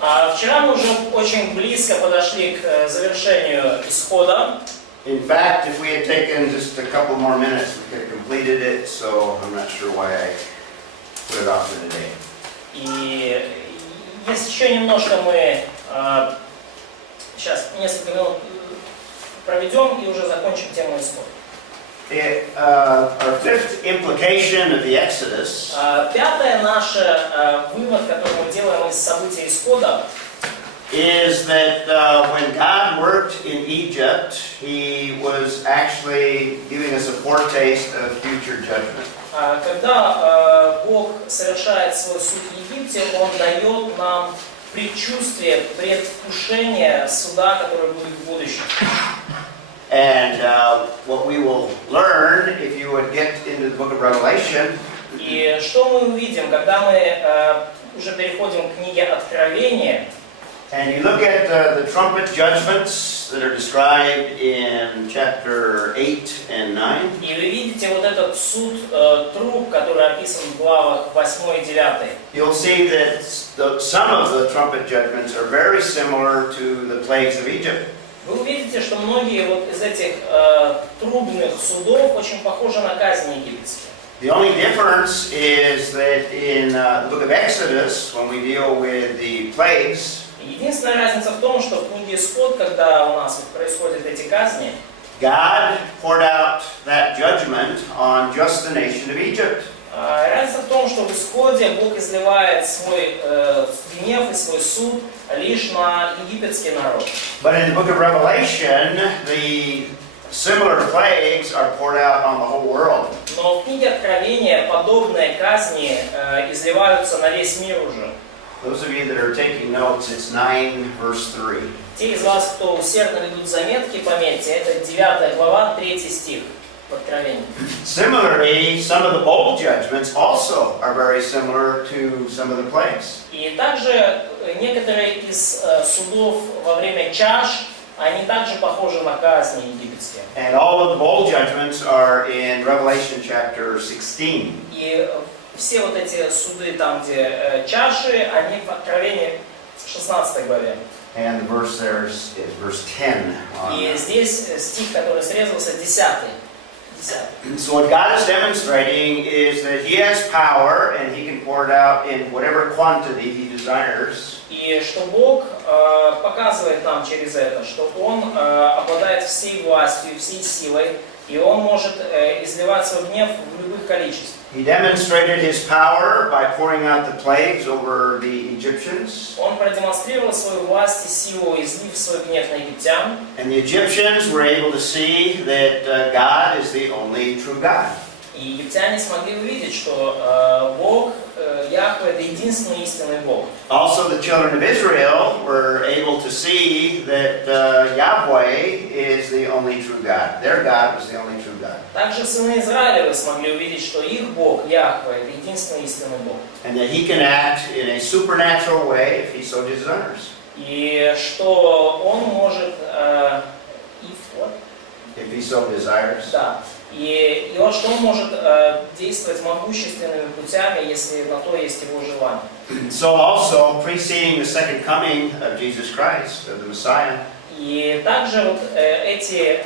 Вчера мы уже очень близко подошли к завершению исхода. In fact, if we had taken just a couple more minutes, we could have completed it, so I'm not sure why I put it off to today. И если еще немножко мы сейчас несколько минут проведем и уже закончим тему исхода. Our fifth implication of the Exodus Пятое наше вывод, который мы делаем из событий исхода, is that when God worked in Egypt, He was actually giving us a foretaste of future judgment. Когда Бог совершает свой суд в Египте, Он дает нам предчувствие, предвкушение суда, который будет в будущем. And what we will learn, if you would get into the book of Revelation, И что мы увидим, когда мы уже переходим к книге Откровения, and you look at the trumpet judgments that are described in chapter 8 and 9, и вы видите вот этот суд труб, который описан в главах 8 и 9. you'll see that some of the trumpet judgments are very similar to the plagues of Egypt. Вы увидите, что многие вот из этих трубных судов очень похожи на казни египетские. The only difference is that in the book of Exodus, when we deal with the plagues, Единственная разница в том, что в книге Исход, когда у нас происходят эти казни, God poured out that judgment on just the nation of Egypt. разница в том, что в Исходе Бог изливает свой гнев и свой суд лишь на египетский народ. But in the book of Revelation, the similar plagues are poured out on the whole world. Но в книге Откровения подобные казни изливаются на весь мир уже. Those of you that are taking notes, it's 9 verse 3. Те из вас, кто усердно ведут заметки, пометьте, это 9 глава, 3 стих в Откровении. Similarly, some of the bowl judgments also are very similar to some of the plagues. И также некоторые из судов во время чаш, они также похожи на казни египетские. And all of the bowl judgments are in Revelation chapter 16. И все вот эти суды, там где чаши, они в Откровении 16 главе. And the verse there is verse 10. И здесь стих, который срезался, 10. So what God is demonstrating is that He has power and He can pour it out in whatever quantity He desires. И что Бог показывает нам через это, что Он обладает всей властью, всей силой, и Он может изливать свой гнев в любых количествах. He demonstrated His power by pouring out the plagues over the Egyptians. Он продемонстрировал свою власть и силу, излив свой гнев на египтян. And the Egyptians were able to see that God is the only true God. И египтяне смогли увидеть, что Бог, Яхве, это единственный истинный Бог. Also, the children of Israel were able to see that Yahweh is the only true God. Their God was the only true God. Также сыны Израилевы смогли увидеть, что их Бог, Яхве, это единственный истинный Бог. And that He can act in a supernatural way if He so desires. И что Он может, If He so desires. да, и что Он может действовать могущественными путями, если на то есть Его желание. So also, preceding the second coming of Jesus Christ, of the Messiah, И также вот эти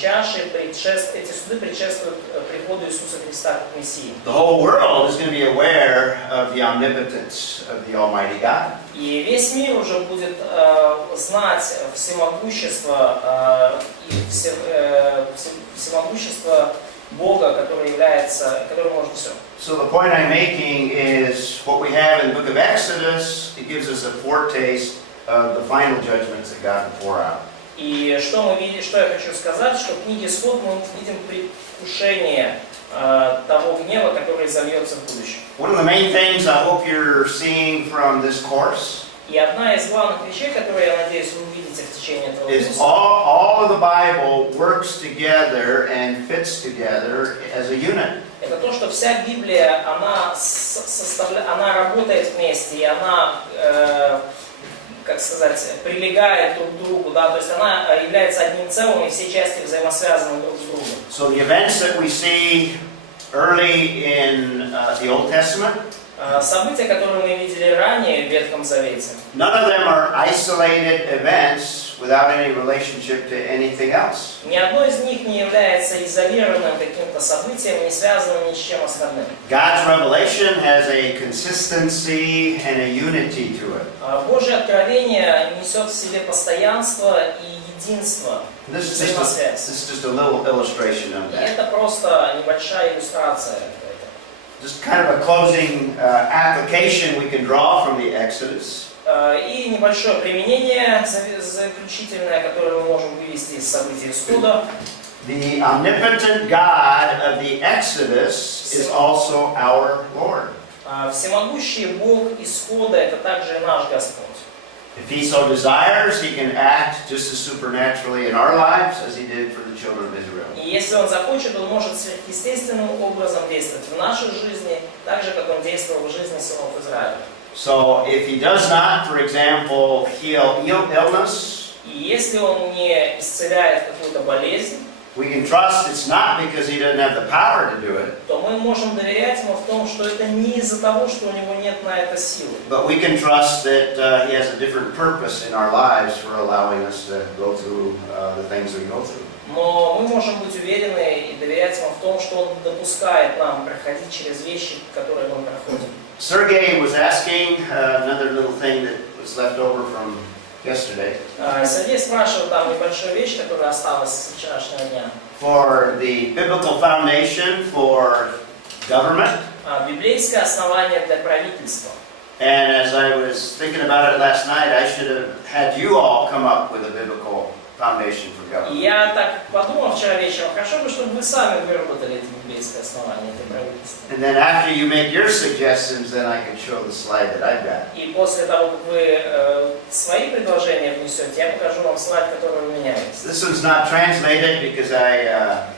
чаши, эти суды предшествуют приходу Иисуса Христа как Мессии. the whole world is going to be aware of the omnipotence of the Almighty God. И весь мир уже будет знать всемогущество всемогущество Бога, который может все. So the point I'm making is what we have in the book of Exodus, it gives us a foretaste of the final judgments that God will pour out. И что мы видим, что я хочу сказать, что в книге Исход мы видим предвкушение того гнева, который зальется в будущем. One of the main things I hope you're seeing from this course И одна из главных вещей, которые, я надеюсь, вы увидите в течение этого is курса, all of the Bible works together and fits together as a unit. это то, что вся Библия, она работает вместе, и она, как сказать, прилегает друг к другу, да, то есть она является одним целым, и все части взаимосвязаны друг с другом. So the events that we see early in the Old Testament, События, которые мы видели ранее в Ветхом Завете, none of them are isolated events without any relationship to anything else. ни одно из них не является изолированным каким-то событием, не связанным ни с чем остальным. God's revelation has a consistency and a unity to it. Божье откровение несет в себе постоянство и единство, взаимосвязь. This is just a little illustration of И that. это просто небольшая иллюстрация этого. Just kind of a closing application we can draw from the Exodus. И небольшое применение заключительное, которое мы можем вывести из событий Исхода. The omnipotent God of the Exodus is also our Lord. Всемогущий Бог Исхода — это также и наш Господь. If He so desires, He can act just as supernaturally in our lives as He did for the children of Israel. И если Он захочет, Он может сверхъестественным образом действовать в нашей жизни, так же, как Он действовал в жизни сынов Израиля. So if He does not, for example, heal illness, И если Он не исцеляет какую-то болезнь, we can trust it's not because He doesn't have the power to do it, то мы можем доверять Ему в том, что это не из-за того, что у Него нет на это силы. but we can trust that He has a different purpose in our lives for allowing us to go through the things we go through. Но мы можем быть уверены и доверять Ему в том, что Он допускает нам проходить через вещи, которые мы проходим. Sergey was asking another little thing that was left over from yesterday. Сергей спрашивал там небольшую вещь, которая осталась с вчерашнего дня. For the biblical foundation for government. Библейское основание для правительства. And as I was thinking about it last night, I should have had you all come up with a biblical foundation for И government. я так подумал вчера вечером, хорошо бы, чтобы вы сами выработали это библейское основание для правительства. And then after you make your suggestions, then I can show the slide that I've got. И после того, как вы свои предложения внесете, я покажу вам слайд, который у меня есть. This one's not translated because that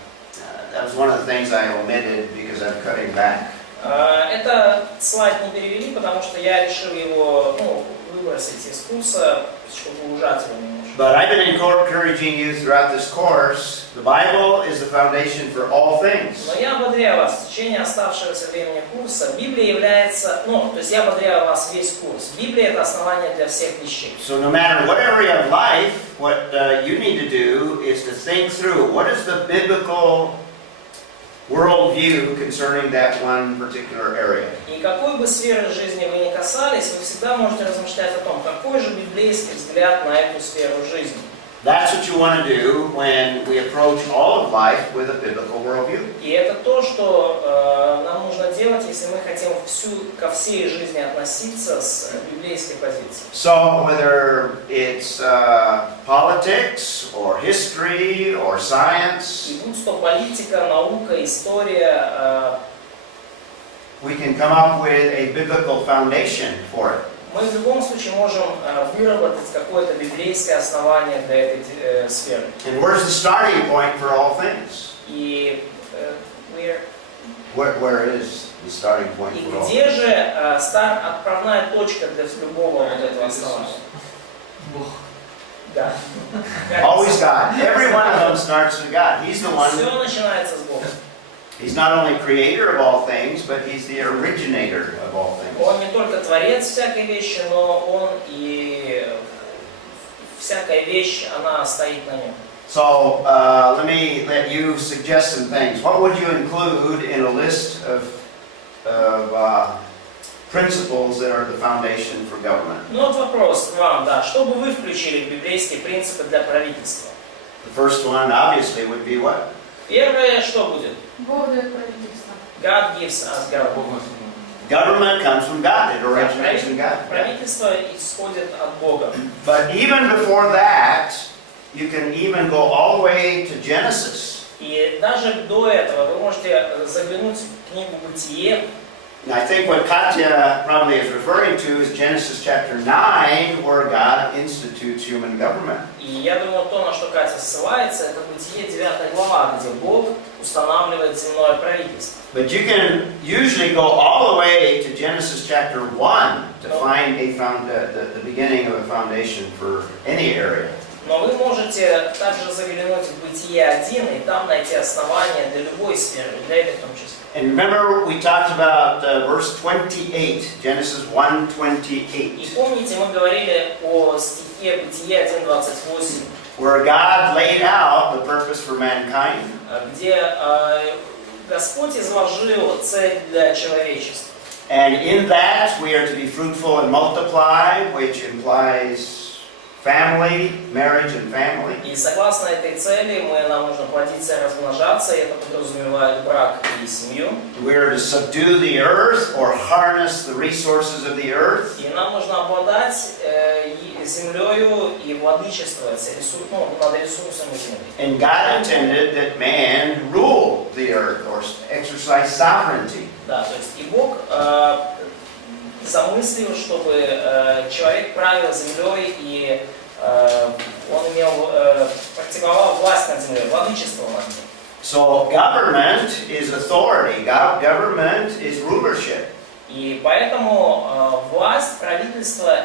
was one of the things I omitted because I'm cutting back. Это слайд не перевели, потому что я решил его выбросить из курса, чтобы ужать его немножко. But I've been encouraging you throughout this course. The Bible is the foundation for all things. Но я ободряю вас в течение оставшегося времени курса. Библия является, то есть я ободряю вас весь курс. Библия — это основание для всех вещей. So no matter what area of life, what you need to do is to think through what is the biblical worldview concerning that one particular area. И какой бы сферы жизни вы ни касались, вы всегда можете размышлять о том, какой же библейский взгляд на эту сферу жизни. That's what you want to do when we approach all of life with a biblical worldview. И это то, что нам нужно делать, если мы хотим ко всей жизни относиться с библейской позиции. So whether it's politics or history or science, И будь то политика, наука, история, we can come up with a biblical foundation for it. мы в любом случае можем выработать какое-то библейское основание для этой сферы. And where's the starting point for all things? И Where is the starting point И for all где things? же отправная точка для любого вот этого основания? Бог. Да. Always God. Every one of them starts with God. He's the one. Все начинается с Бога. He's not only creator of all things, but He's the originator of all things. Он не только творец всякой вещи, но Он и всякая вещь, она стоит на нем. So let you suggest some things. What would you include in a list of principles that are the foundation for government? Ну вот вопрос к вам, да. Что бы вы включили в библейские принципы для правительства? The first one, obviously, would be what? Первое, что будет? Бог дает правительство. God gives us government. Government comes from God. It originates in God. Правительство исходит от Бога. But even before that, you can even go all the way to Genesis. И даже до этого вы можете заглянуть в книгу «Бытие». And I think what Katya probably is referring to is Genesis chapter 9, where God institutes human government. И я думаю, то, на что Катя ссылается, это Бытие 9 глава, где Бог устанавливает земное правительство. But you can usually go all the way to Genesis chapter 1 to find the beginning of a foundation for any area. Но вы можете также заглянуть в Бытие 1 и там найти основания для любой сферы, для этой в том числе. And remember, we talked about verse 28, Genesis 1:28, И помните, мы говорили о стихе Бытие 1:28, where God laid out the purpose for mankind. где Господь изложил цель для человечества. And in that, we are to be fruitful and multiply, which implies family, marriage and family. И согласно этой цели нам нужно плодиться и размножаться, и это подразумевает брак и семью. We are to subdue the earth or harness the resources of the earth. И нам нужно обладать землею и владычествовать над ресурсами земли. And God intended that man rule the earth or exercise sovereignty. Да, то есть и Бог замыслил, чтобы человек правил землей и он практиковал власть над землей, владычество над ней. So government is authority. Government is rulership. И поэтому власть, правительство,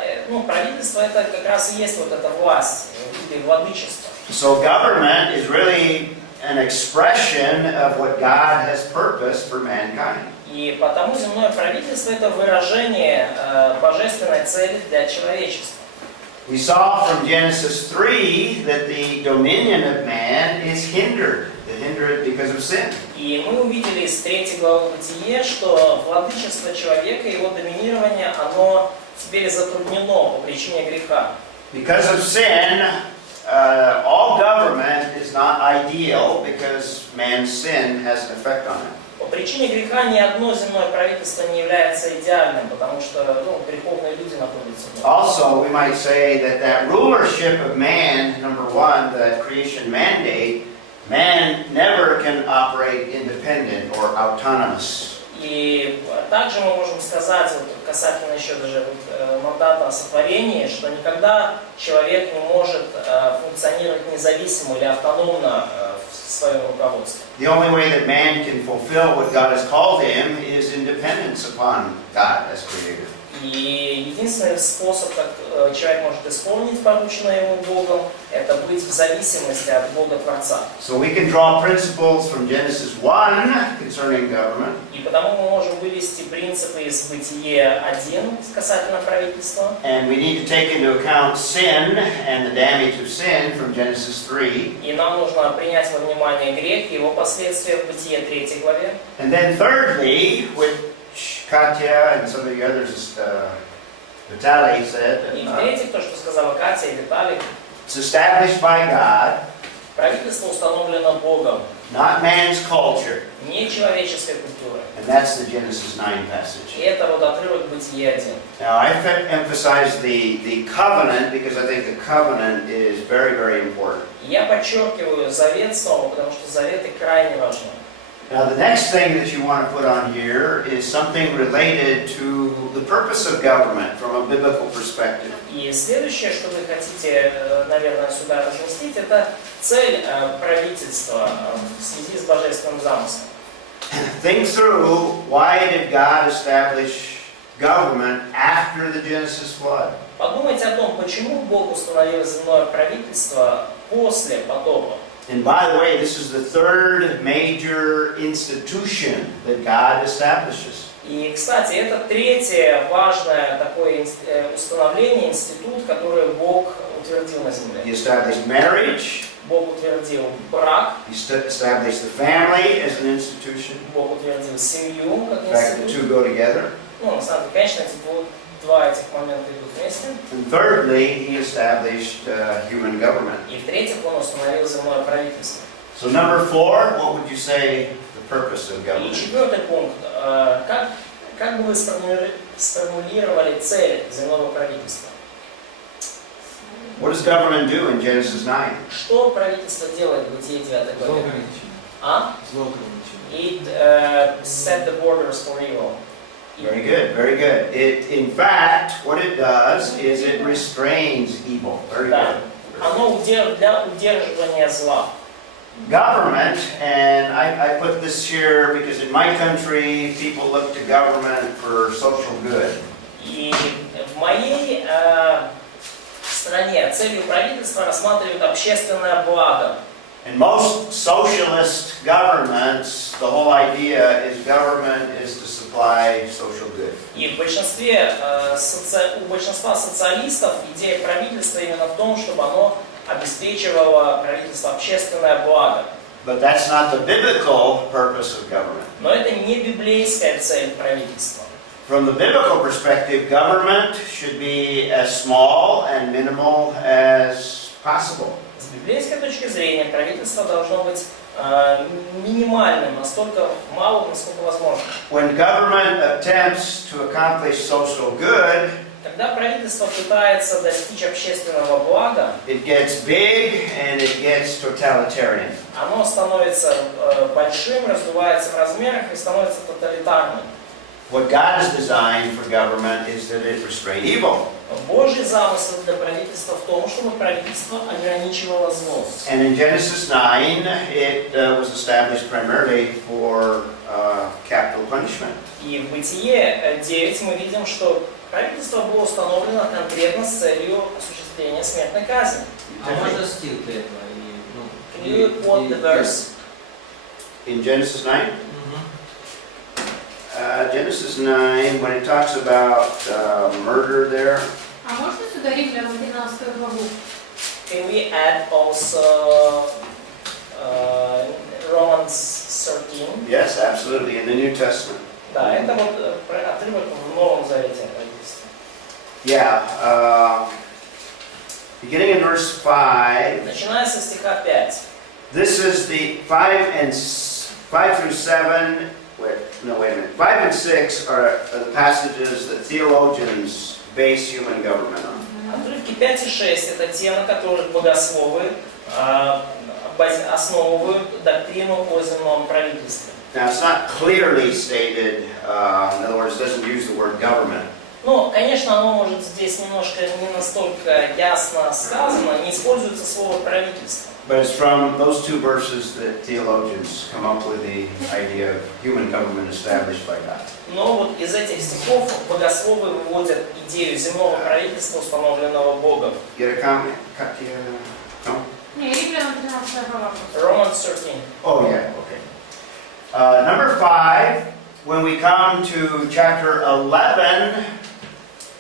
правительство это как раз и есть вот эта власть, или владычество. So government is really an expression of what God has purposed for mankind. И потому земное правительство это выражение божественной цели для человечества. We saw from Genesis 3 that the dominion of man is hindered because of sin. И мы увидели из 3 главы Бытие, что владычество человека, его доминирование, оно теперь затруднено по причине греха. Because of sin, all government is not ideal because man's sin has an effect on it. По причине греха ни одно земное правительство не является идеальным, потому что греховные люди находятся в нем. Also, we might say that rulership of man, number one, the creation mandate, man never can operate independent or autonomous. И также мы можем сказать, касательно еще даже мандата о сотворении, что никогда человек не может функционировать независимо или автономно в своем руководстве. The only way that man can fulfill what God has called him is in dependence upon God as creator. И единственный способ, как человек может исполнить порученное ему Богом, это быть в зависимости от Бога Творца. So we can draw principles from Genesis 1 concerning government. И потому мы можем вывести принципы из Бытие 1 касательно правительства. And we need to take into account sin and the damage of sin from Genesis 3. И нам нужно принять во внимание грех и его последствия в Бытие 3 главе. And then thirdly, Katya and some of the others, Vitaly said, И в-третьих, то, что сказала Катя и Виталий, it's established by God, правительство установлено Богом, not man's culture. не человеческой культурой. And that's the Genesis 9 passage. И это вот отрывок Бытие 1. Now, I emphasize the covenant because I think the covenant is very, very important. Я подчеркиваю завет снова, потому что заветы крайне важны. Now, the next thing that you want to put on here is something related to the purpose of government from a biblical perspective. И следующее, что вы хотите, наверное, сюда разместить, это цель правительства в связи с божественным замыслом. Think through why did God establish government after the Genesis flood? Подумайте о том, почему Бог установил земное правительство после потопа. And by the way, this is the third major institution that God establishes. И, кстати, это третье важное такое установление, институт, который Бог утвердил на земле. He established marriage. Бог утвердил брак. He established the family as an institution. Бог утвердил семью как In fact, the two институт. go together. На самом деле, конечно, два этих момента идут вместе. And thirdly, he established human government. И в-третьих, он установил земное правительство. So number 4, what would you say the purpose of И government? четвертый пункт. Как бы вы сформулировали цель земного правительства? What does government do in Genesis 9? Что правительство делает в Бытие 9 главе? It set the borders for evil. Very good, very good. In fact, what it does is it restrains evil. Very Да. good. Оно для удерживания зла. Government, and I put this here because in my country, people look to government for social good. И в моей стране целью правительства рассматривают общественное благо. In most socialist governments, the whole idea is government is to supply social good. И в большинстве, у большинства социалистов идея правительства именно в том, чтобы оно обеспечивало правительство общественное благо. But that's not the biblical purpose of government. Но это не библейская цель правительства. From the biblical perspective, government should be as small and minimal as possible. С библейской точки зрения правительство должно быть минимальным, настолько малым, насколько возможно. When government attempts to accomplish social good, Когда правительство пытается достичь общественного блага, it gets big and it gets totalitarian. оно становится большим, раздувается в размерах и становится тоталитарным. What God has designed for government is that it restrain evil. Божий замысел для правительства в том, чтобы правительство ограничивало зло. And in Genesis 9, it was established primarily for capital punishment. И в Бытие 9 мы видим, что правительство было установлено конкретно с целью осуществления смертной казни. А можно стих для этого? Can you quote the verse? In Genesis 9? Genesis 9, when it talks about murder there. А можно сюда Римлянам 13 главу? Can we add also Romans 13? Yes, absolutely, in the New Testament. Да, это вот отрывок в Новом Завете правительства. Yeah, beginning in verse 5. Начиная со стиха 5. This is the 5 through 7. Wait a minute. 5 and 6 are the passages that theologians base human government on. Отрывки 5 и 6 это те, на которых богословы основывают доктрину о земном правительстве. Now, it's not clearly stated, in other words, it doesn't use the word government. Ну, конечно, оно может здесь немножко не настолько ясно сказано, не используется слово правительство. But it's from those two verses that theologians come up with the idea of human government established by God. Но вот из этих стихов богословы выводят идею земного правительства, установленного Богом. Get a comment? No? Не, Римлянам 13 глава. Romans 13. Oh, yeah, okay. Number 5, when we come to chapter 11,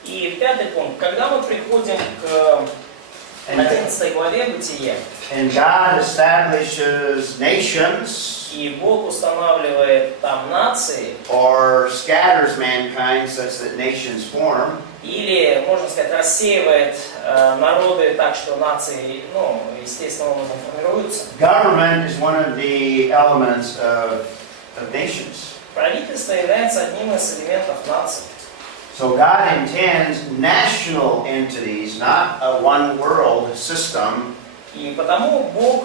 И пятый пункт. Когда мы приходим к 11 главе Бытие, and God establishes nations, и Бог устанавливает там нации, or scatters mankind such that nations form, или, можно сказать, рассеивает народы так, что нации, естественным образом формируются. government is one of the elements of nations. Правительство является одним из элементов нации. So God intends national entities, not a one world system. И потому Бог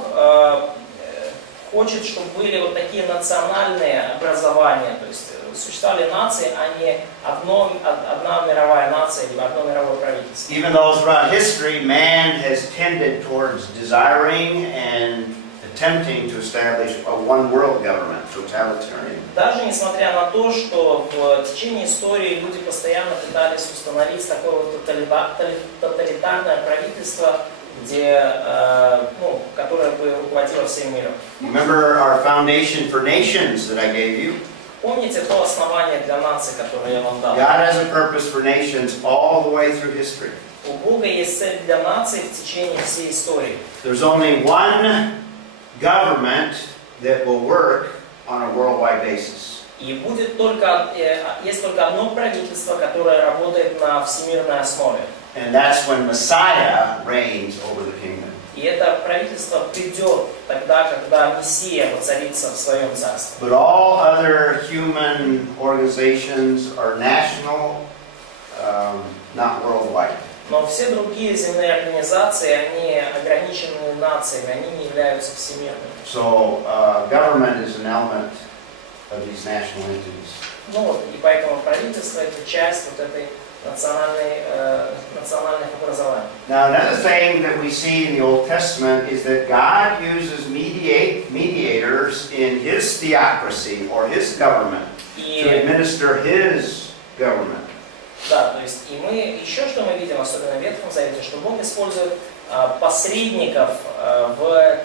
хочет, чтобы были вот такие национальные образования, то есть существовали нации, а не одна мировая нация или одно мировое правительство. Even though throughout history man has tended towards desiring and attempting to establish a one world government, totalitarian. Даже несмотря на то, что в течение истории люди постоянно пытались установить такое вот тоталитарное правительство, которое бы руководило всем миром. Remember our foundation for nations that I gave you? Помните то основание для наций, которое я вам дал? God has a purpose for nations all the way through history. У Бога есть цель для наций в течение всей истории. There's only one government that will work on a worldwide basis. И есть только одно правительство, которое работает на всемирной основе. And that's when Messiah reigns over the kingdom. И это правительство придет тогда, когда Мессия воцарится в своем царстве. But all other human organizations are national, not worldwide. Но все другие земные организации, они ограничены нациями, они не являются всемирными. So government is an element of these national entities. И поэтому правительство это часть вот этой национальных образований. Now another thing that we see in the Old Testament is that God uses mediators in His theocracy or His government to administer His government. Да, то есть еще что мы видим, особенно в Ветхом Завете, что Бог использует посредников в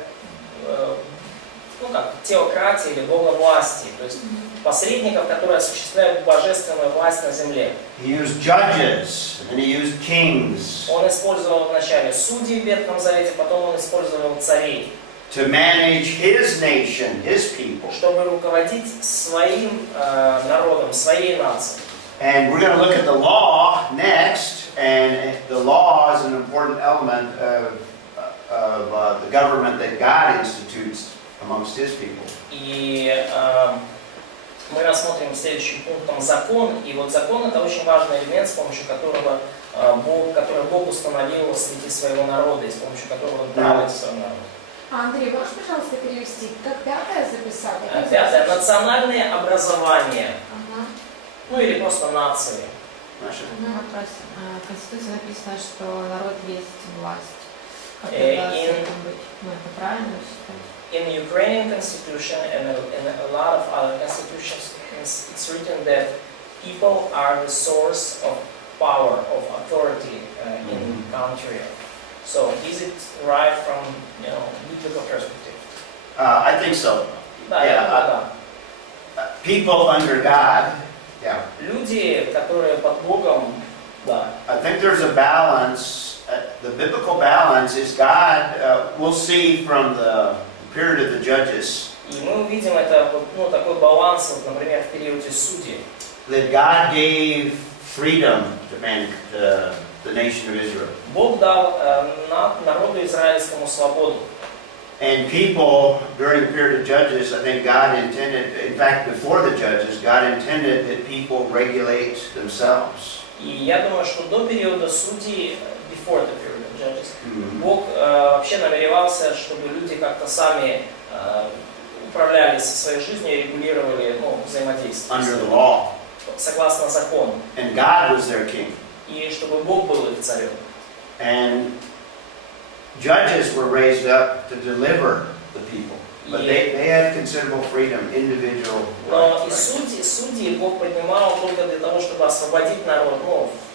ну как, теократии или боговластии, то есть посредников, которые осуществляют божественную власть на земле. He used judges and he used kings Он использовал вначале судей в Ветхом Завете, потом он использовал царей, to manage his nation, his people. чтобы руководить своим народом, своей нацией. And we're going to look at the law next, and the law is an important element of the government that God institutes amongst his people. И мы рассмотрим следующим пунктом закон. И вот закон — это очень важный элемент, с помощью которого Бог установил среди своего народа, и с помощью которого он правит своим народом. Андрей, можешь, пожалуйста, перевести? Как пятое записать? Пятое. Национальное образование. Ага. Ну или просто нации. Вопрос. В Конституции написано, что народ есть власть. Как это In- быть? Ну, это правильно считать? In the Ukrainian constitution and in a lot of other constitutions, it's written that people are the source of power, of authority in the country. So is it right from, biblical perspective? I think so. Да, я думаю, да. People under God, yeah. Люди, которые под Богом, да. I think there's a balance. The biblical balance is God. We'll see from the period of the Judges И мы увидим это, такой баланс, вот, например, в периоде судей. that God gave freedom to the nation of Israel. Бог дал народу израильскому свободу. And people, during the period of Judges, I think God intended, in fact, before the Judges, God intended that people regulate themselves. И я думаю, что до периода судей, before the period of Judges, Бог вообще намеревался, чтобы люди как-то сами управлялись своей жизнью и регулировали взаимодействие. Under the law. Согласно закону. And God was their king. И чтобы Бог был их царем. And judges were raised up to deliver the people. But they had considerable freedom, individual Но и rights. судьи Бог поднимал только для того, чтобы освободить народ,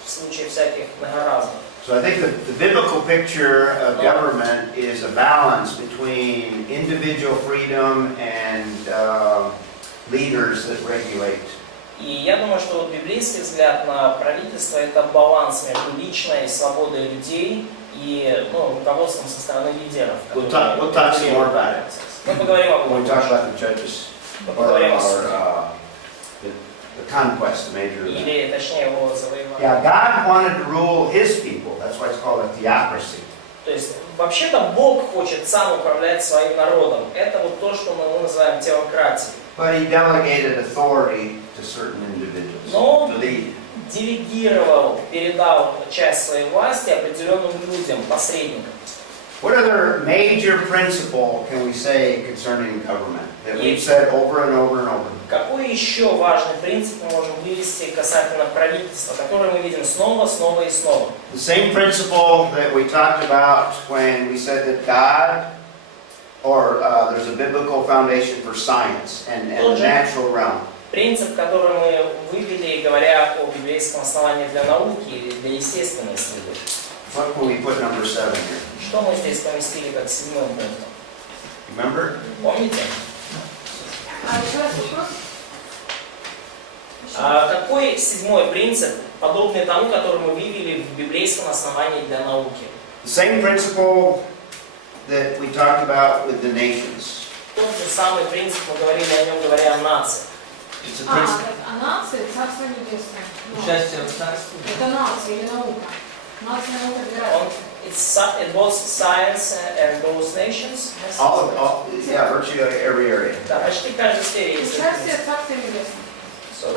в случае всяких многоразных. So I think the biblical picture of government is a balance between individual freedom and leaders that regulate. И я думаю, что вот библейский взгляд на правительство — это баланс между личной свободой людей и руководством со стороны лидеров. We'll talk some more about it. Мы поговорим об When we этом. talk about the judges Мы or поговорим о суде. the conquest, the major event. Или, точнее, его завоевание. Yeah, God wanted to rule His people. That's why it's called a theocracy. То есть, вообще-то Бог хочет сам управлять своим народом. Это вот то, что мы называем теократией. But He delegated authority to certain individuals Но to lead. делегировал, передал часть своей власти определенным людям, посредникам. What other major principle can we say concerning government that we've said over and over and over? Какой еще важный принцип мы можем вывести касательно правительства, который мы видим снова, снова и снова? The same principle that we talked about when we said that God, or there's a biblical foundation for science and the natural realm. Принцип, который мы вывели, говоря о библейском основании для науки или для естественной среды. What will we put number 7 here? Что мы здесь поместили как седьмым пунктом? Remember? Помните? Еще раз вопрос. Какой седьмой принцип, подобный тому, который мы вывели в библейском основании для науки? The same principle that we talked about with the nations. Тот же самый принцип, мы говорили о нем, говоря о нациях. It's a principle. А нации, Царство Небесное. Участие в царстве. Это нация или наука? Нация и наука две разные. It was science and those nations. Yeah, virtually every area. Да, почти в каждой сфере есть. Участие в Царстве Небесном. So,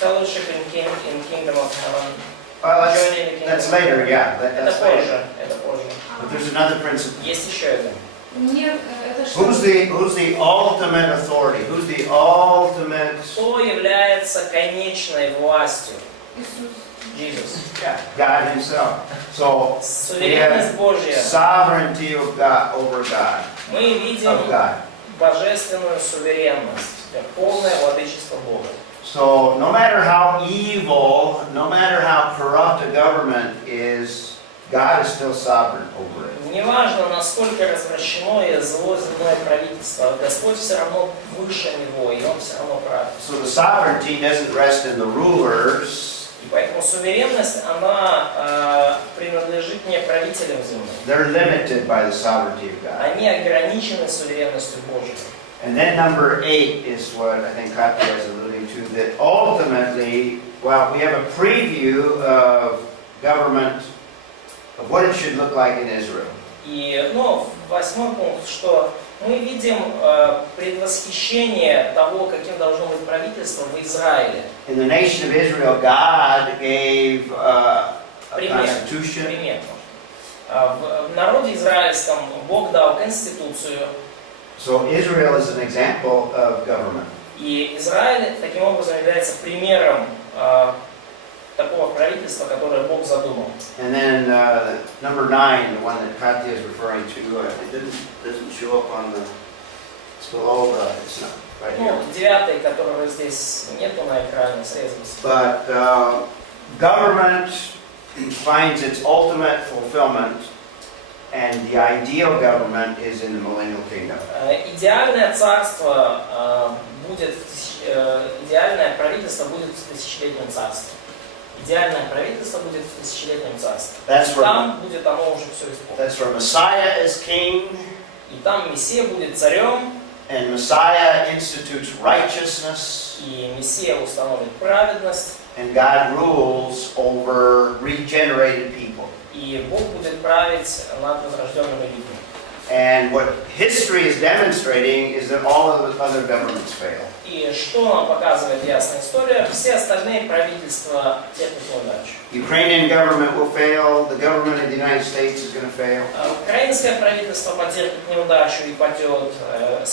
fellowship in kingdom of heaven. That's later, yeah. That's later. Это позже. But there's another principle. Есть еще один. Нет, это что? Who's the ultimate authority? Who's the ultimate? Кто является конечной властью? Иисус. Jesus. God Himself. So we Суверенность have Божья. sovereignty of God over God. Мы видим Of God. божественную суверенность, полное владычество Бога. So no matter how evil, no matter how corrupt a government is, God is still sovereign over it. Неважно, насколько развращено и зло земное правительство, Господь все равно выше него, и Он все равно правит. So the sovereignty doesn't rest in the rulers. И поэтому суверенность, она принадлежит не правителям земным. They're limited by the sovereignty of God. Они ограничены суверенностью Божьей. And then number 8 is what I think Katya is alluding to, that ultimately, well, we have a preview of government, of what it should look like in Israel. И, восьмой пункт, что мы видим предвосхищение того, каким должно быть правительство в Израиле. In the nation of Israel, God gave a constitution. Пример. В народе израильском Бог дал конституцию. So Israel is an example of government. И Израиль таким образом является примером такого правительства, которое Бог задумал. And then number 9, the one that Katya is referring to, it doesn't show up on the, it's below the, it's not right here. Девятый, которого здесь нету на экране, срезался. But government finds its ultimate fulfillment, and the ideal government is in the millennial kingdom. Идеальное царство будет, идеальное правительство будет в тысячелетнем царстве. Идеальное правительство будет в тысячелетнем царстве. Там будет оно уже все исполнено. That's where Messiah is king. И там Мессия будет царем. And Messiah institutes righteousness. И Мессия установит праведность. And God rules over regenerated people. И Бог будет править над возрожденными людьми. And what history is demonstrating is that all of the other governments fail. И что нам показывает ясная история? Все остальные правительства терпят неудачу. Ukrainian government will fail. The government of the United States is going to fail. Украинское правительство потерпит неудачу и падет.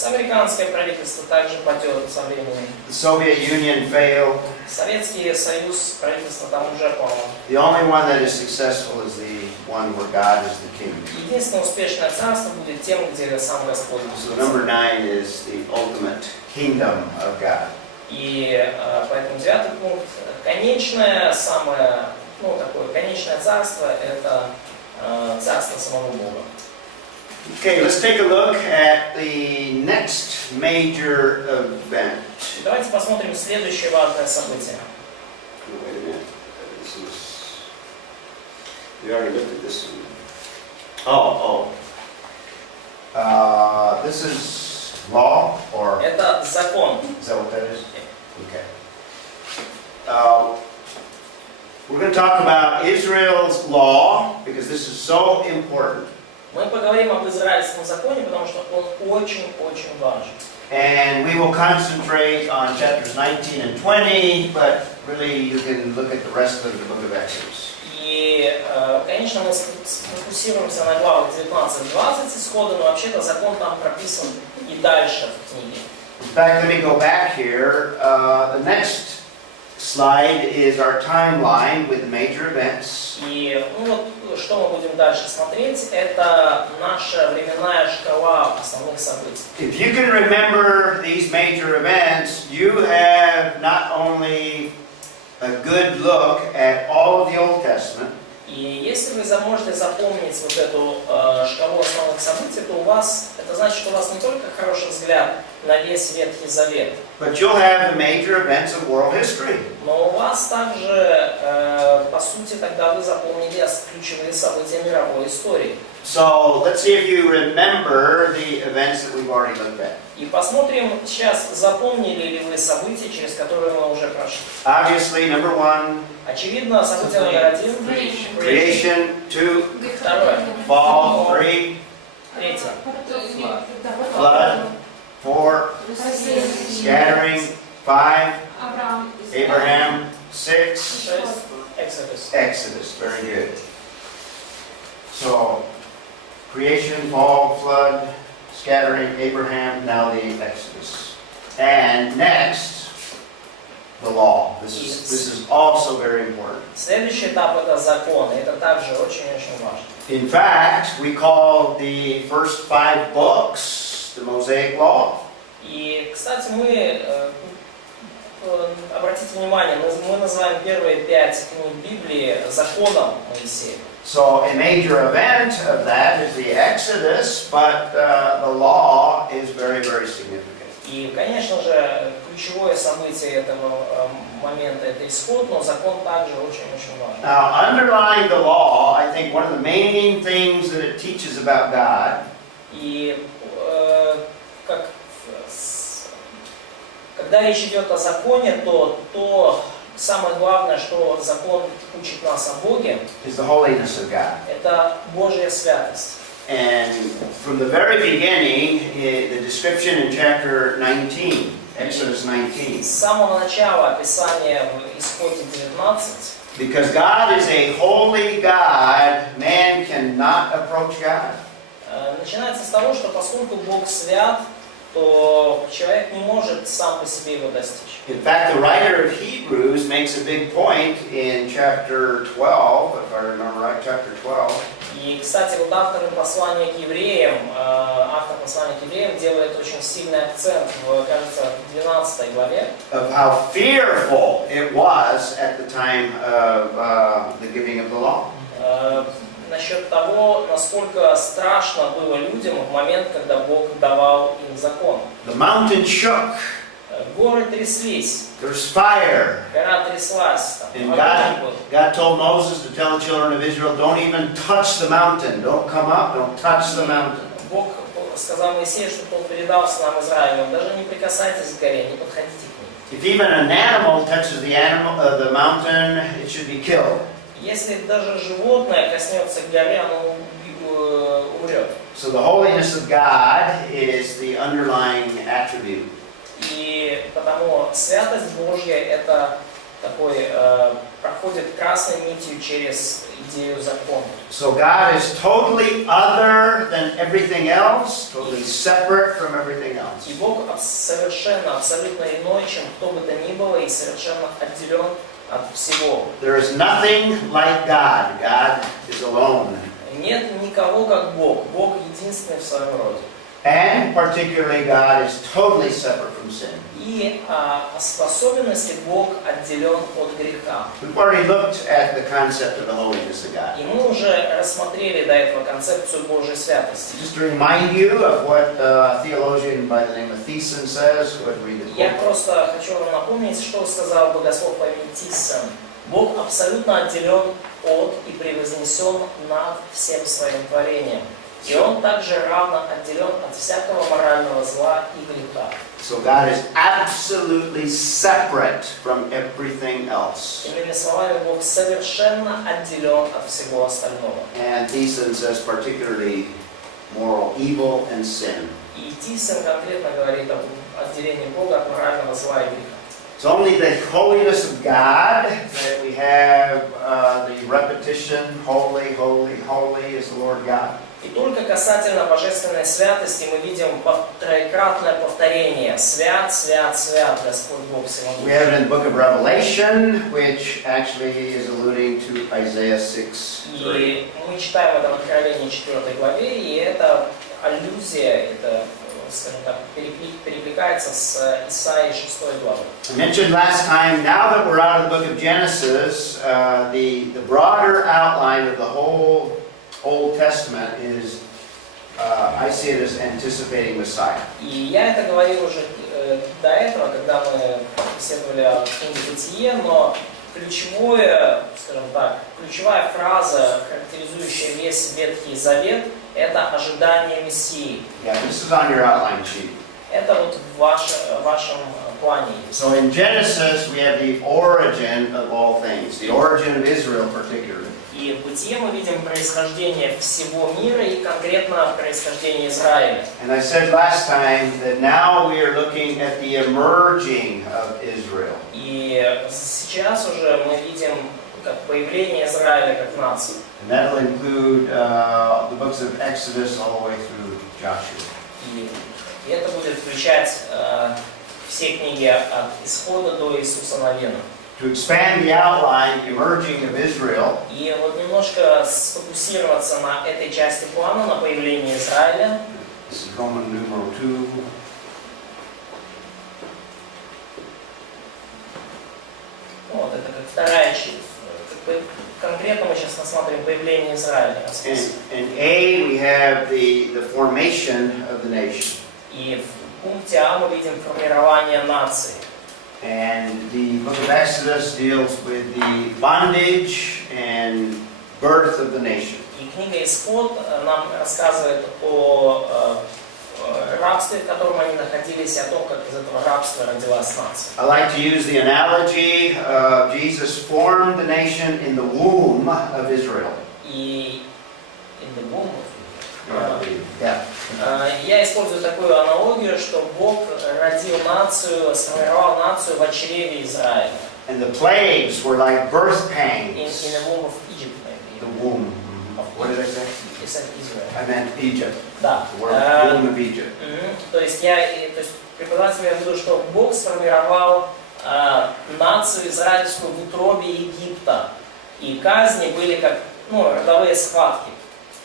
Американское правительство также падет со временем. The Soviet Union failed. Советский Союз, правительство там уже пало. The only one that is successful is the one where God is the king. Единственное успешное царство будет тем, где сам Господь. So number 9 is the ultimate kingdom of God. И поэтому девятый пункт, конечное, самое, такое конечное царство, это царство самого Бога. Okay, let's take a look at the next major event. Давайте посмотрим следующее важное событие. Wait a minute. This is. We already looked at this one. This is law, or Это закон. is that what that is? Okay. We're going to talk about Israel's law because this is so important. Мы поговорим об израильском законе, потому что он очень-очень важен. And we will concentrate on chapters 19 and 20, but really you can look at the rest of the book of Exodus. И, конечно, мы сфокусируемся на главах 19-20 исхода, но вообще-то закон там прописан и дальше в книге. In fact, let me go back here. The next slide is our timeline with the major events. И что мы будем дальше смотреть, это наша временная шкала основных событий. If you can remember these major events, you have not only a good look at all of the Old Testament, И если вы можете запомнить вот эту шкалу основных событий, то у вас, это значит, что у вас не только хороший взгляд на весь Ветхий Завет, but you'll have the major events of world history. но у вас также, по сути, тогда вы запомнили ключевые события мировой истории. So let's see if you remember the events that we've already looked at. И посмотрим сейчас, запомнили ли вы события, через которые мы уже прошли. Obviously, number 1, Очевидно, событие номер 1. creation. 2, Второе. fall. 3, Третье. flood. 4, scattering. 5, Abraham. 6, 6. Exodus. Exodus. Very good. So, creation, fall, flood, scattering, Abraham, now the Exodus. And next, the law. This is also very important. Следующий этап это закон, и это также очень-очень важно. In fact, we call the first 5 books the Mosaic Law. И, кстати, мы обратите внимание, мы называем первые 5 книг Библии законом Моисея. So a major event of that is the Exodus, but the law is very, very significant. И, конечно же, ключевое событие этого момента – это исход, но закон также очень-очень важен. Now, underlying the law, I think one of the main things that it teaches about God И когда речь идет о законе, то самое главное, что закон учит нас о Боге, is the holiness of God. это Божья святость. And from the very beginning, the description in chapter 19, Exodus 19, С самого начала описания в Исходе 19, because God is a holy God, man cannot approach God. начинается с того, что поскольку Бог свят, то человек не может сам по себе его достичь. In fact, the writer of Hebrews makes a big point in chapter 12, if I remember right, chapter 12. И, кстати, вот автор послания к евреям делает очень сильный акцент в, кажется, 12 главе. Of how fearful it was at the time of the giving of the law. Насчет того, насколько страшно было людям в момент, когда Бог давал им закон. The mountain shook. Горы тряслись. There's fire. Гора тряслась. And God told Moses to tell the children of Israel, don't even touch the mountain. Don't come up, don't touch the mountain. Бог сказал Моисею, чтобы он передал сынам Израиля, даже не прикасайтесь к горе, не подходите к ней. If even an animal touches the mountain, it should be killed. Если даже животное коснется горе, оно умрет. So the holiness of God is the underlying attribute. И потому святость Божья это такой проходит красной нитью через идею закона. So God is totally other than everything else, totally separate from everything else. И Бог совершенно, абсолютно иной, чем кто бы то ни было, и совершенно отделен от всего. There is nothing like God. God is alone. Нет никого как Бог. Бог единственный в своем роде. And particularly God is totally separate from sin. И в особенности Бог отделен от греха. We've already looked at the concept of the holiness of God. И мы уже рассмотрели до этого концепцию Божьей святости. Just to remind you of what a theologian by the name of Thiessen says, go ahead and read the Я quote. просто хочу вам напомнить, что сказал богослов по имени Тиссен. Бог абсолютно отделен от и превознесен над всем своим творением. И Он также равно отделен от всякого морального зла и греха. So God is absolutely separate from everything else. Иными словами, Бог совершенно отделен от всего остального. And Thiessen says particularly moral evil and sin. И Тиссен конкретно говорит об отделении Бога от морального зла и греха. It's only the holiness of God that we have the repetition, holy, holy, holy is the Lord God. И только касательно божественной святости мы видим троекратное повторение: свят, свят, свят, Господь Бог всемогущий. We have it in the book of Revelation, which actually is alluding to Isaiah 6:3. И мы читаем это в Откровении 4 главе, и это аллюзия, это, скажем так, перекликается с Исаией 6 главой. I mentioned last time, now that we're out of the book of Genesis, the broader outline of the whole Old Testament is, I see it as anticipating Messiah. И я это говорил уже до этого, когда мы беседовали о книге Бытие, но ключевая фраза, характеризующая весь Ветхий Завет, это ожидание Мессии. Yeah, this is on your outline sheet. Это вот в вашем плане. So in Genesis, we have the origin of all things, the origin of Israel particularly. И в Бытие мы видим происхождение всего мира и конкретно происхождение Израиля. And I said last time that now we are looking at the emerging of Israel. И сейчас уже мы видим как появление Израиля как нации. And that'll include the books of Exodus all the way through Joshua. И это будет включать все книги от Исхода до Иисуса Навина. To expand the outline, emerging of Israel, И вот немножко сфокусироваться на этой части плана, на появлении Израиля. this is Roman numeral 2. Ну, вот это как вторая часть. Как бы конкретно мы сейчас рассматриваем появление Израиля. In A, we have the formation of the nation. И в пункте А мы видим формирование нации. And the book of Exodus deals with the bondage and birth of the nation. И книга «Исход» нам рассказывает о рабстве, в котором они находились, и о том, как из этого рабства родилась нация. I like to use the analogy of Jesus formed the nation in the womb of Israel. И in the womb of Yeah. Я использую такую аналогию, что Бог родил нацию, сформировал нацию в чреве Израиля. And the plagues were like birth In pangs. the womb of Egypt, maybe. The womb. What did I say? You said Israel. I meant Egypt. Да. The womb of Egypt. То есть преподаватель имеет в виду, что Бог сформировал нацию израильскую в утробе Египта. И казни были как родовые схватки.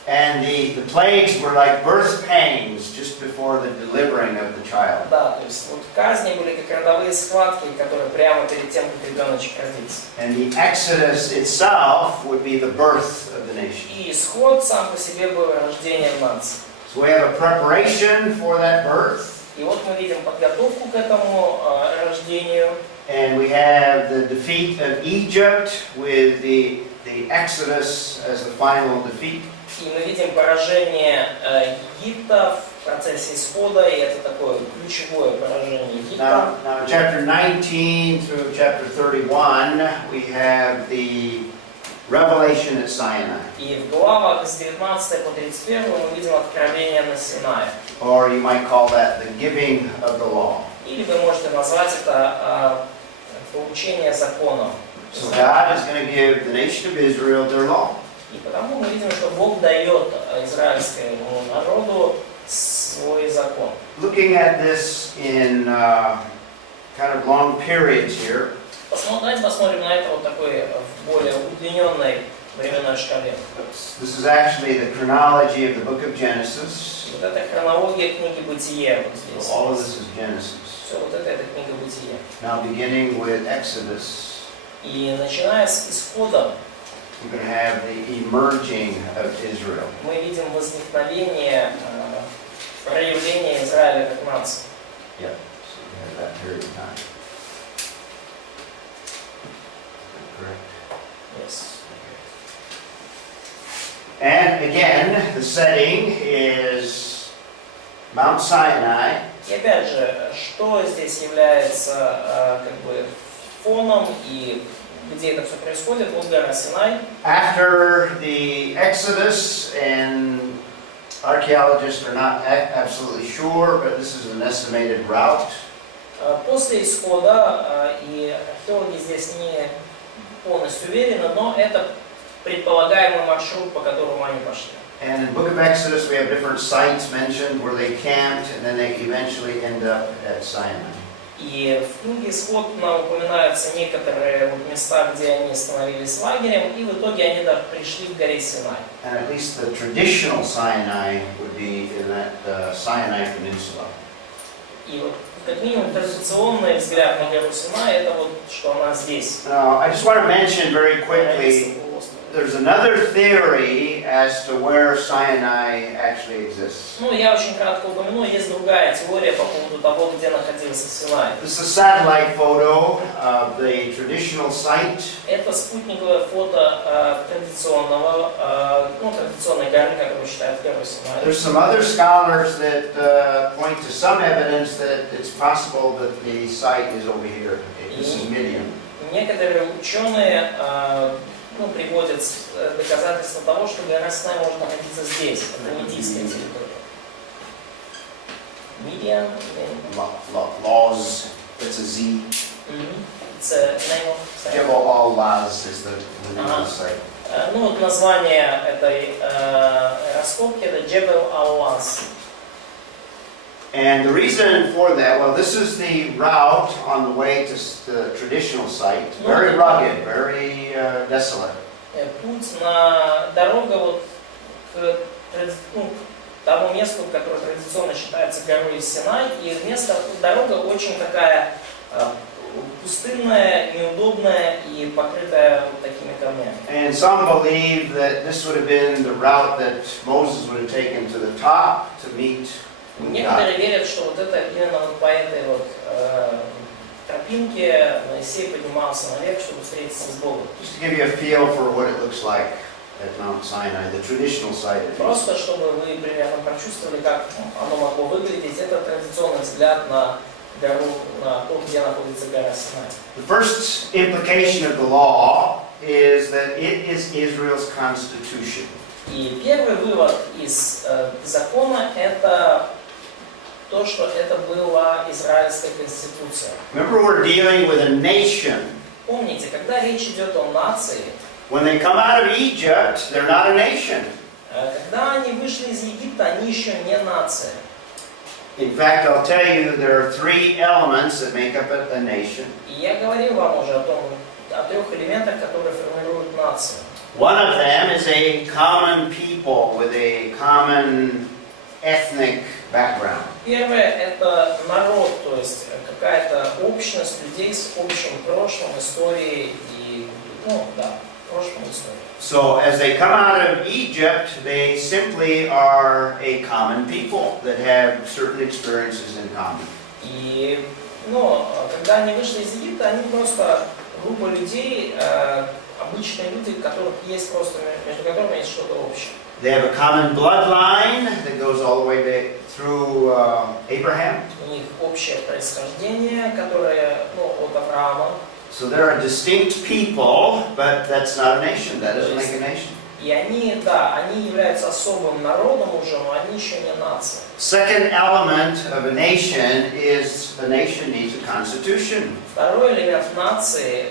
And the plagues were like birth pangs just before the delivering of the child. Да, то есть вот казни были как родовые схватки, которые прямо перед тем, как ребеночек родится. And the Exodus itself would be the birth of the nation. И исход сам по себе был рождением нации. So we have a preparation for that birth. И вот мы видим подготовку к этому рождению. And we have the defeat of Egypt with the Exodus as the final defeat. И мы видим поражение Египта в процессе исхода, и это такое ключевое поражение Египта. Now, chapter 19 through chapter 31, we have the revelation at Sinai. И в главах с 19 по 31 мы видим откровение на Синае. Or you might call that the giving of the law. Или вы можете назвать это получение закона. So God is going to give the nation of Israel their law. И потому мы видим, что Бог дает израильскому народу свой закон. Looking at this in kind of long periods here, Давайте посмотрим на это вот такой в более удлиненной временной шкале. this is actually the chronology of the book of Genesis. Вот это хронология книги Бытие вот So здесь. all of this is Genesis. Все, вот это книга Бытие. Now beginning with Exodus, И начиная с исхода, we're going to have the emerging of Israel. мы видим возникновение, проявление Израиля как нации. Yep. So we have that period of time. Correct. Yes. And again, the setting is Mount Sinai. И опять же, что здесь является как бы фоном и где это все происходит? Вот гора Синай. After the Exodus, and archaeologists are not absolutely sure, but this is an estimated route. После исхода, и археологи здесь не полностью уверены, но это предполагаемый маршрут, по которому они пошли. And in the book of Exodus, we have different sites mentioned where they camped, and then they eventually end up at Sinai. И в книге «Исход» нам упоминаются некоторые места, где они становились лагерем, и в итоге они пришли к горе Синай. And at least the traditional Sinai would be in that Sinai Peninsula. И вот как минимум традиционный взгляд на гору Синай это вот что она здесь. Now, I just want to mention very quickly, there's another theory as to where Sinai actually exists. Ну, я очень кратко упомяну, есть другая теория по поводу того, где находился Синай. This is a satellite photo of the traditional site. Это спутниковое фото традиционной горы, которую считают горой Синай. There's some other scholars that point to some evidence that it's possible that the site is over here. This is Midian. Некоторые ученые приводят доказательства того, что гора Синай может находиться здесь, это медийская территория. Midian. Laz, that's a Z. It's a name of site. Jebel al-Laz is the name of the site. Ну вот название этой раскопки это Джебел Ал-Лаз. And the reason for that, well, this is the route on the way to the traditional site. Very rugged, very desolate. Путь на дорога вот к тому месту, которое традиционно считается горой Синай, и дорога очень такая пустынная, неудобная и покрытая вот такими камнями. And some believe that this would have been the route that Moses would have taken to the top to meet with God. Некоторые верят, что вот это именно вот по этой вот тропинке Моисей поднимался наверх, чтобы встретиться с Богом. Just to give you a feel for what it looks like at Mount Sinai, the traditional site of it. Просто чтобы вы примерно прочувствовали, как оно могло выглядеть. Это традиционный взгляд на гору, на то, где находится гора Синай. The first implication of the law is that it is Israel's constitution. И первый вывод из закона это то, что это была израильская конституция. Remember, we're dealing with a nation. Помните, когда речь идет о нации, When they come out of Egypt, they're not a nation. когда они вышли из Египта, они еще не нация. In fact, I'll tell you there are three elements that make up a nation. И я говорил вам уже о трех элементах, которые формируют нацию. One of them is a common people with a common ethnic background. Первое это народ, то есть какая-то общность людей с общим прошлым, историей и прошлым историей. So as they come out of Egypt, they simply are a common people that have certain experiences in common. И когда они вышли из Египта, они просто группа людей, обычные люди, которых есть просто между которыми есть что-то общее. They have a common bloodline that goes all the way back through Abraham. У них общее происхождение, которое от Авраама. So they're a distinct people, but that's not a nation. That doesn't make a nation. И они являются особым народом уже, но они еще не нация. Second element of a nation is the nation needs a constitution. Второй элемент нации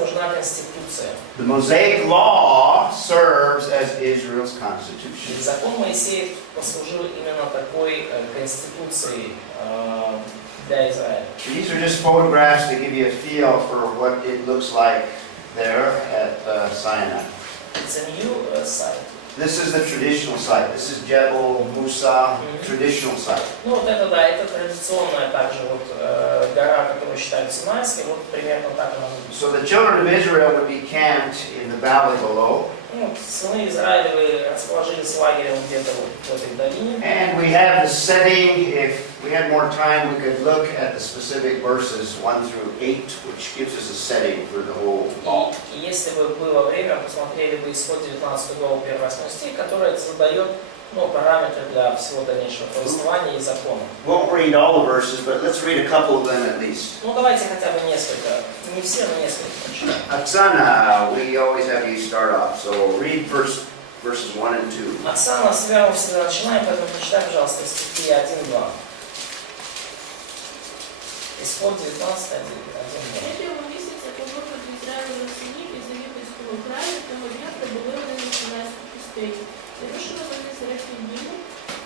нужна конституция. The Mosaic law serves as Israel's constitution. И закон Моисеев послужил именно такой конституцией для Израиля. These are just photographs to give you a feel for what it looks like there at Sinai. It's a new site. This is the traditional site. This is Jebel Musa, traditional site. Это традиционная также гора, которую считают Синайской, примерно так она выглядит. So the children of Israel would be camped in the valley below. Сыны Израилевы расположились лагерем где-то в этой долине. And we have the setting. If we had more time, we could look at the specific verses 1 through 8, which gives us a setting for the whole law. И если бы было время, посмотрели бы Исход 19 главу 1-8 стих, который задает параметры для всего дальнейшего повествования и закона. Won't read all the verses, but let's read a couple of them at least. Давайте хотя бы несколько, не все, но несколько прочитаем. Оксана, we always have you start off, so read verses 1 and 2. Оксана, с тебя мы всегда начинаем, поэтому прочитай, пожалуйста, стихи 1-2. Исход 19, 1-2. Третього місяця по виходу Ізраїлевих синів із єгипетського краю, того дня прибули вони на Синайську пустиню. І рушили вони з Рефідіму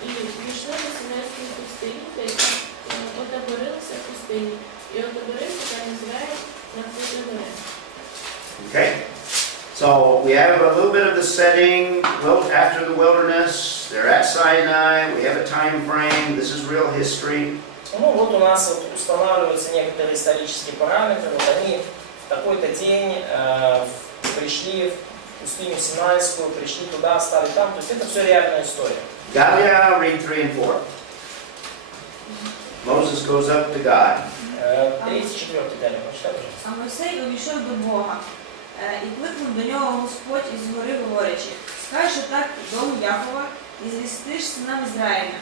і пішли до Синайської пустині, та й отаборилися в пустині. І отаборився там Ізраїль на Преподає. Okay, so we have a little bit of the setting. Well, after the wilderness, they're at Sinai. We have a time frame. This is real history. У нас устанавливаются некоторые исторические параметры. Они в такой-то день пришли в пустыню Синайскую, пришли туда, стали там. То есть это все реальная история. Galia, read 3 and 4. Moses goes up to God. 3-4 Галя, прочитай, пожалуйста. А Мойсей увійшов до Бога, і кликнув до нього Господь із гори, говорячи: «Скажи так дому Якова, і звістиш синам Ізраїля.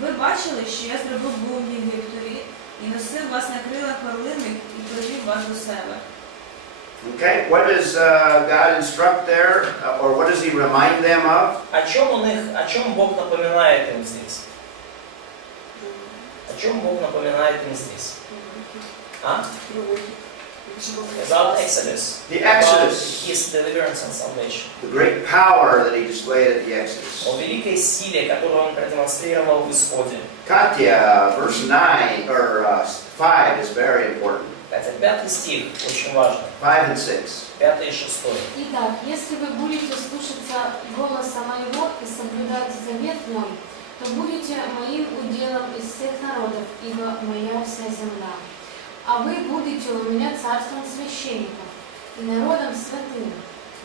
Ви бачили, що я зробив був в Єгиптові, і носив вас на крилах орлиних, і привів вас до себе». Okay, what does God instruct there, or what does He remind them of? О чем Бог напоминает им здесь? О чем Бог напоминает им здесь? About Exodus. The Exodus. About His deliverance and salvation. The great power that He displayed at the Exodus. О великой силе, которую Он продемонстрировал в Исходе. Katya, verse 9 or 5 is very important. Хотя 5 стих очень важно. 5 and 6. 5 и 6. Итак, если вы будете слушаться голоса моего и соблюдать завет мой, то будете моим уделом из всех народов, ибо моя вся земля. а вы будете у меня царством священников и народом святым.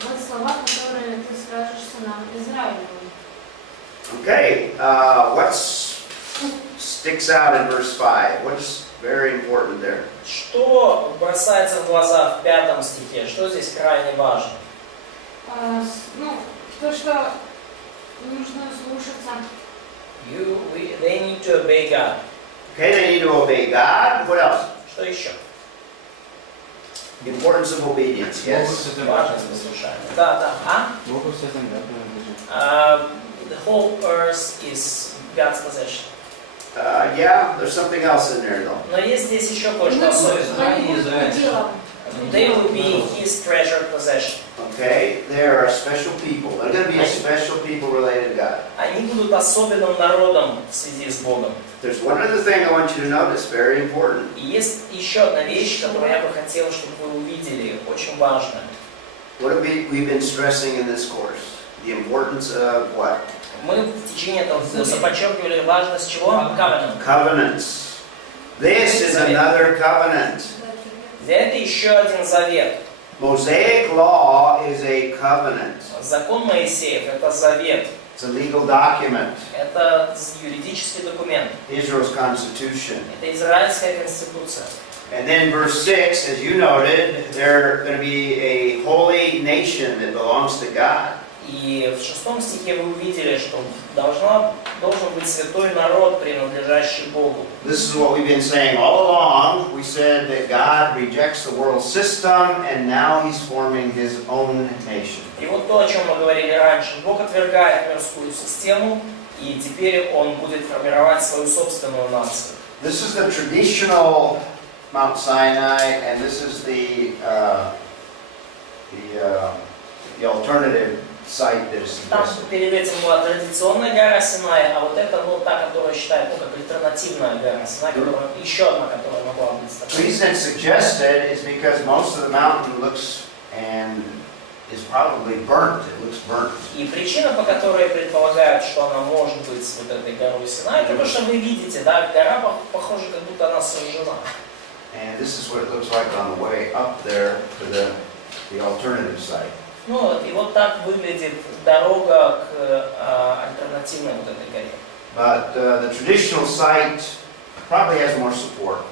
Вот слова, которые ты скажешь сынам Израилевым. Okay, what sticks out in verse 5? What's very important there? Что бросается в глаза в 5 стихе? Что здесь крайне важно? Ну, то, что нужно слушаться. They need to obey God. Okay, they need to obey God. What else? Что еще? The importance of obedience, yes. Важность послушания. Да. The whole earth is God's possession. Yeah, there's something else in there though. Но есть здесь еще кое-что особенное. They will be His treasured possession. Okay, they are a special people. They're going to be a special people related to God. Они будут особенным народом в связи с Богом. There's one other thing I want you to notice, very important. И есть еще одна вещь, которую я бы хотел, чтобы вы увидели, очень важная. What have we've been stressing in this course? The importance of what? Мы в течение этого курса подчеркивали важность чего? Covenants. This is another covenant. Это еще один завет. Mosaic law is a covenant. Закон Моисеев – это завет. It's a legal document. Это юридический документ. Israel's constitution. Это израильская конституция. And then verse 6, as you noted, they're going to be a holy nation that belongs to God. И в 6 стихе вы увидели, что должен быть святой народ, принадлежащий Богу. This is what we've been saying all along. We said that God rejects the world system, and now He's forming His own nation. И вот то, о чем мы говорили раньше. Бог отвергает мирскую систему, и теперь Он будет формировать свою собственную нацию. This is the traditional Mount Sinai, and this is the alternative site that is Там suggested. перед этим была традиционная гора Синай, а вот это та, которая считает, как альтернативная гора Синай, еще одна, которая могла быть The такой. reason it's suggested is because most of the mountain looks and is probably burnt. It looks burnt. И причина, по которой предполагают, что она может быть вот этой горой Синай, это то, что вы видите, да, гора похожа, как будто она сожжена. And this is what it looks like on the way up there to the alternative site. Ну вот, и вот так выглядит дорога к альтернативной вот этой горе. But the traditional site probably has more support.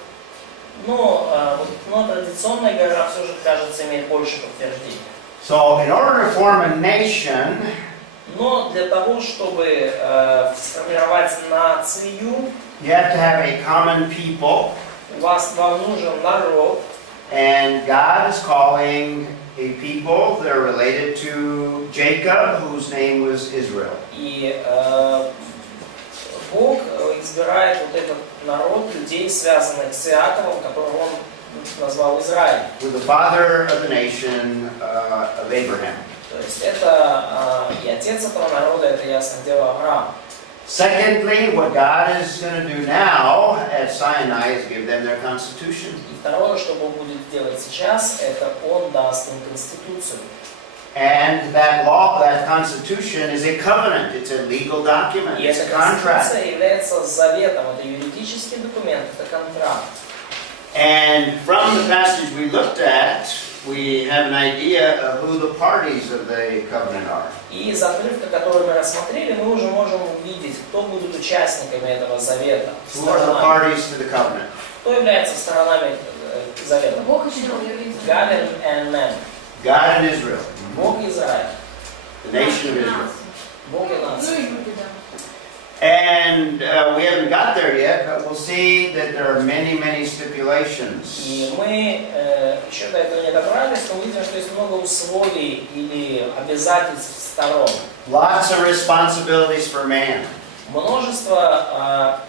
Но традиционная гора все же, кажется, имеет больше подтверждений. So in order to form a nation, Но для того, чтобы сформировать нацию, you have to have a common people, вам нужен народ, and God is calling a people that are related to Jacob, whose name was Israel. и Бог избирает вот этот народ, людей, связанных с Иаковом, которого Он назвал Израиль. With the father of the nation of Abraham. То есть это и отец этого народа, это ясное дело Авраам. Secondly, what God is going to do now at Sinai is give them their constitution. И второе, что Бог будет делать сейчас, это Он даст им конституцию. And that law, that constitution is a covenant. It's a legal document. И It's эта a contract. конституция является заветом, это юридический документ, это контракт. And from the passage we looked at, we have an idea of who the parties of the covenant are. И из отрывка, который мы рассмотрели, мы уже можем увидеть, кто будут участниками этого завета. Who are the parties to the covenant? Кто является сторонами завета? Бог и человек. God and man. God and Israel. Бог и Израиль. The nation of Israel. Бог и Ну нация. и люди, да. And we haven't got there yet, but we'll see that there are many, many stipulations. И мы еще до этого не добрались, но увидим, что есть много условий или обязательств сторон. Lots of responsibilities for man. Множество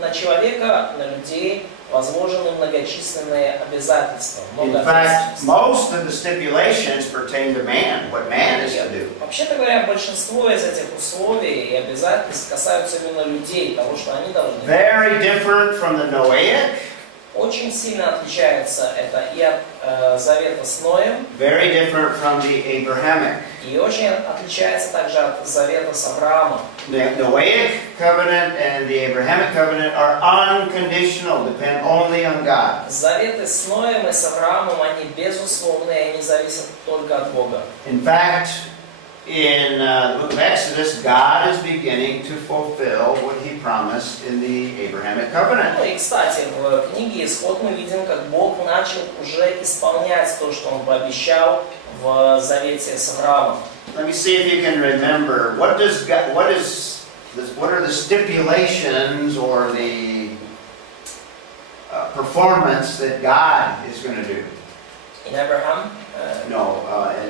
на человека, на людей возложены многочисленные обязательства. In fact, most of the stipulations pertain to man, what man is to do. Вообще-то говоря, большинство из этих условий и обязательств касаются именно людей, того, что они должны делать. Very different from the Noahic Очень сильно отличается это и от завета с Ноем, Very different from the Abrahamic. и очень отличается также от завета с Авраамом. The Noahic covenant and the Abrahamic covenant are unconditional, depend only on God. Заветы с Ноем и с Авраамом, они безусловные, они зависят только от Бога. In fact, in the book of Exodus, God is beginning to fulfill what He promised in the Abrahamic covenant. Ну и, кстати, в книге Исход мы видим, как Бог начал уже исполнять то, что Он пообещал в завете с Авраамом. Let me see if you can remember what are the stipulations or the performance that God is going to do. In Abraham, In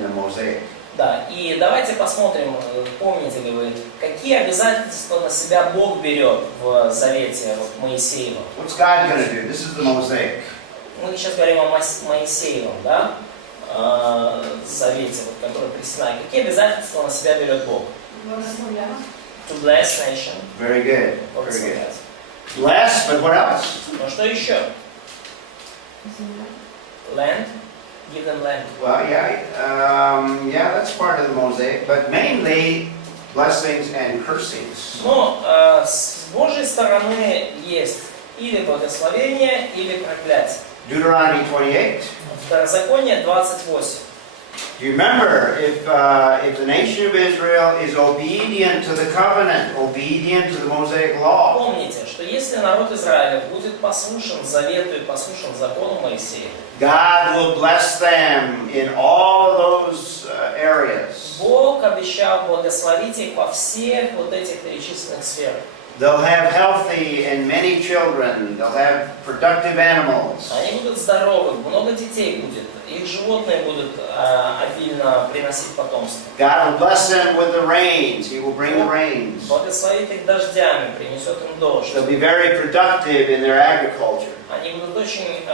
the Mosaic. да, и давайте посмотрим, помните ли вы, какие обязательства на себя Бог берет в завете Моисеева. What's God going to do? This is the Mosaic. Мы сейчас говорим о Моисеевом, да, завете, который при Синае. Какие обязательства на себя берет Бог? To bless nation. Very good. Very good. Благословлять. Bless, but what else? Но что еще? Land. Give them land. Well, yeah, that's part of the Mosaic, but mainly blessings and cursings. Но с Божьей стороны есть или благословение, или проклятие. Deuteronomy 28. Второзаконие 28. Do you remember if the nation of Israel is obedient to the covenant, obedient to the Mosaic law? Помните, что если народ Израиля будет послушен завету и послушен закону Моисея, God will bless them in all those areas. Бог обещал благословить их во всех вот этих перечисленных сферах. They'll have healthy and many children. They'll have productive animals. Они будут здоровы, много детей будет, их животные будут обильно приносить потомство. God will bless them with the rains. He will bring the rains. Благословит их дождями, принесет им дождь. They'll be very productive in their agriculture. Они будут очень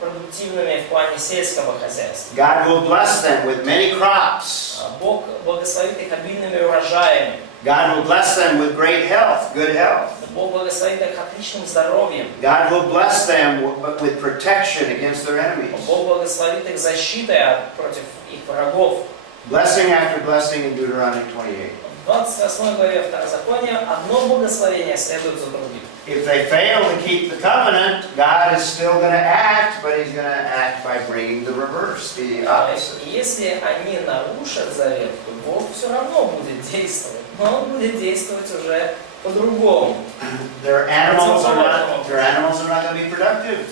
продуктивными в плане сельского хозяйства. God will bless them with many crops. Бог благословит их обильными урожаями. God will bless them with great health, good health. Бог благословит их отличным здоровьем. God will bless them with protection against their enemies. Бог благословит их защитой против их врагов. Blessing after blessing in Deuteronomy 28. В 28 главе Второзакония одно благословение следует за другим. If they fail to keep the covenant, God is still going to act, but He's going to act by bringing the reverse, the opposite. Если они нарушат завет, то Бог все равно будет действовать. Но Он будет действовать уже по-другому. Their animals are not going to be productive.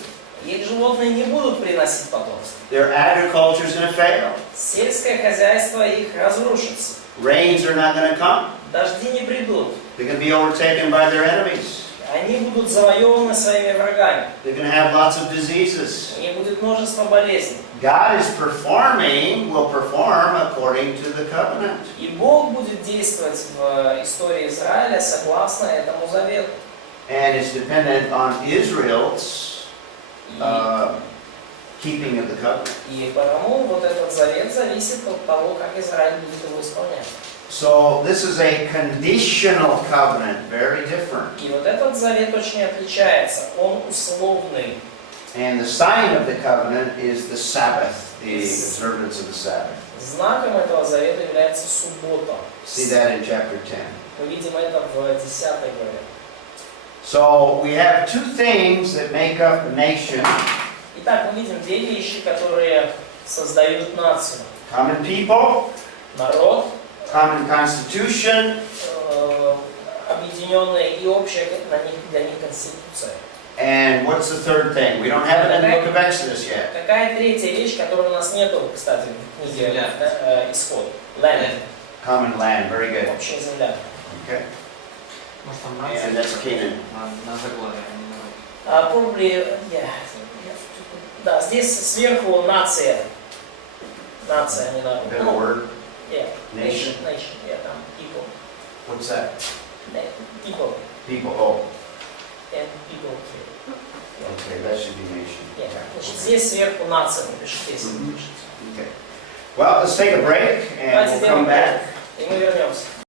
Их животные не будут приносить потомство. Their agriculture is going to fail. Сельское хозяйство их разрушится. Rains are not going to come. Дожди не придут. They're going to be overtaken by their enemies. Они будут завоеваны своими врагами. They're going to have lots of diseases. У них будет множество болезней. God will perform according to the covenant. И Бог будет действовать в истории Израиля согласно этому завету. And it's dependent on Israel's keeping of the covenant. И потому вот этот завет зависит от того, как Израиль будет его исполнять. So this is a conditional covenant, very different. И вот этот завет очень отличается. Он условный. And the sign of the covenant is the Sabbath, the observance of the Sabbath. Знаком этого завета является суббота. See that in chapter 10. Мы видим это в 10 главе. So we have two things that make up a nation. Итак, мы видим две вещи, которые создают нацию. Common people, Народ, common constitution, объединенные и общая для них конституция. and what's the third thing? We don't have it in the book of Exodus yet. Какая третья вещь, которой у нас нету, кстати, в книге Исход? Land. Common land, very good. Общая земля. Okay. Может там And нация that's Canaan. на заглавие, а не народ. Probably, да, здесь сверху нация. Нация, не народ. Better word. Yeah. Nation. Nation, yeah, там, people. What's that? People. People. Oh, And people. okay, that should be nation. Yeah. Значит, здесь сверху нация напишите, если вы пишете. Okay. Well, let's take a break and Давайте we'll сделаем come back. перерыв, и мы вернемся.